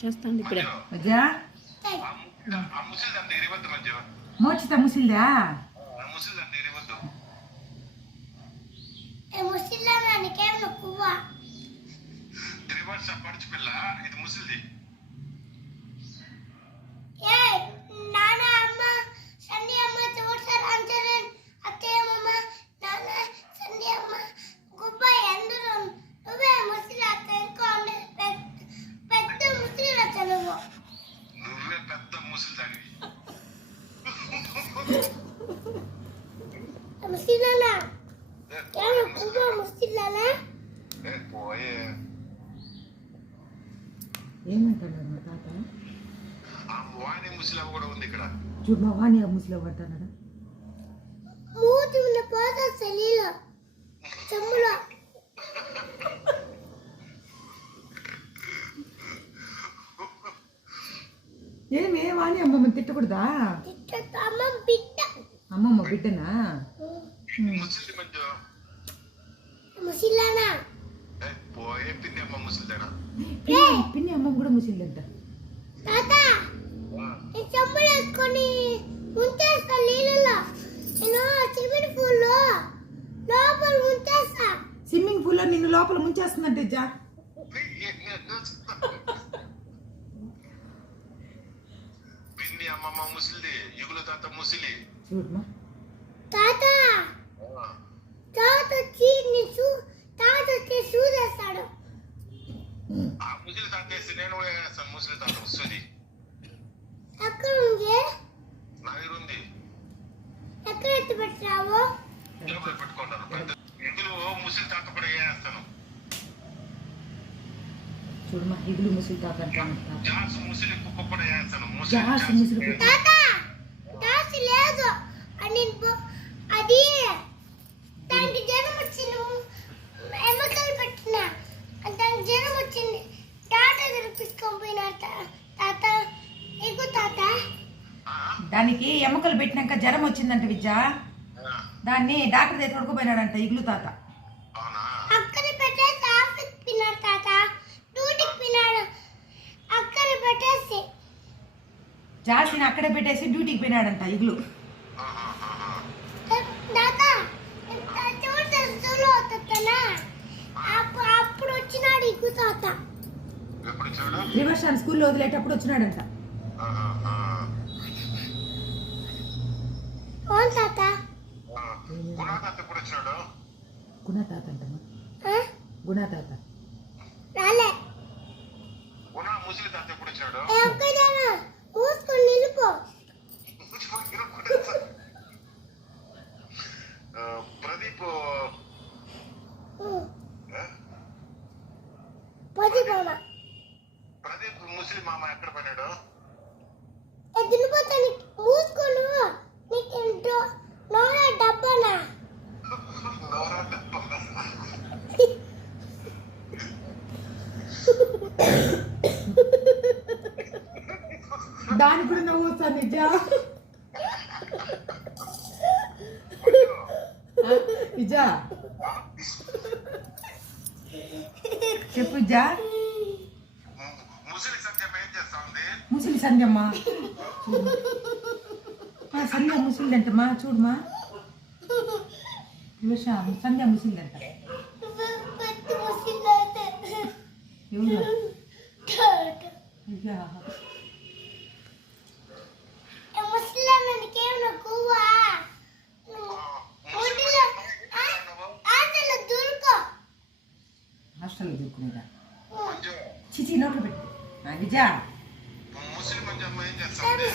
చేస్తాను ఇప్పుడే. మోచిత ముసిల్దా ఏమంటున్నాడు మా తాత? చూడు మా వాణి ముసలి పడ్డాడు. ఏమే వాణి అమ్మమ్మ తిట్టకూడదా? అమ్మమ్మ బిడ్డనా? పిన్ని అమ్మమ్మ కూడా ముసిల్దంట. స్విమ్మింగ్ పూల్ లో నిన్ను లోపల ముంచేస్తుందంటే జా. చూడమా చూడమా ఇగులు ముసిలి తాత అంటాను. అది దానికి జ్వరం వచ్చింది, ఎమ్మకాయలు పెట్టిన దానికి జ్వరం వచ్చింది. డాక్టర్ దగ్గర తీసుకొని పోయినారు. తాత ఎగు తాత దానికి ఎముకలు పెట్టినాక జ్వరం వచ్చిందంట విద్య. దాన్ని డాక్టర్ దగ్గర తొడుకుపోయినాడంట ఇగులు తాత. అక్కడ పెట్టేసి ఆఫీస్ పిన్నాడు తాత, డ్యూటీకి పిన్నాడు. అక్కడ పెట్టేసి జాసిని అక్కడే పెట్టేసి డ్యూటీకి పోయినాడంట ఇగులు. అప్పుడు వచ్చినాడు ఇగు తాత. రివర్స్ స్కూల్లో వదిలేటప్పుడు వచ్చినాడంట. తాత గుణతాత అంటమ్మా. గుణతాత రాలే. మూసుకొని నిలుపు. ప్రదీప్ ప్రదీప్ ముస్లిం మామ ఎక్కడ పడ్డాడు? ఎదిలిపోతా మూసుకోను. నీకు నోరా డబ్బానా? దాని కూడా నవ్వు వస్తాను నిజా. నిజా చెప్పు జా. ముసలి సంధ్యమ్మ సంధ్య ముసిలిదంటమ్మా. చూడమా సంధ్య ముసిలిదంట. ఎవరు హాస్టల్లో దూరుకునేదా? చిచి నోట్లో పెట్టు విజా. ముస్లిం ముసలి